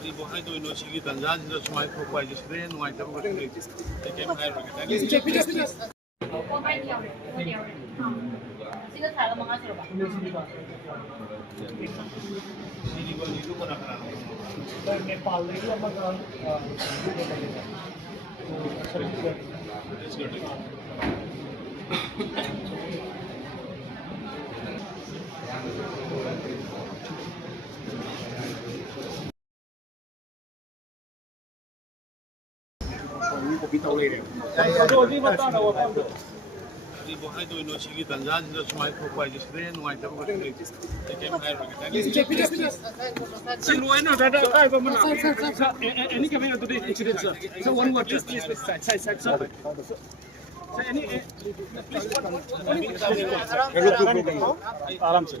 그리고 하이도이노 시기 단자지도 주말 폭발 이제 그래 누가이다고 그래 이렇게 하이로 그리고 하이도이노 시기 단자지도 주말 폭발 이제 그래 누가이다고 그래 이렇게 하이로 Sinuano dada kai ba mana any coming to the incident sir. So one word just side sir. So any आराम से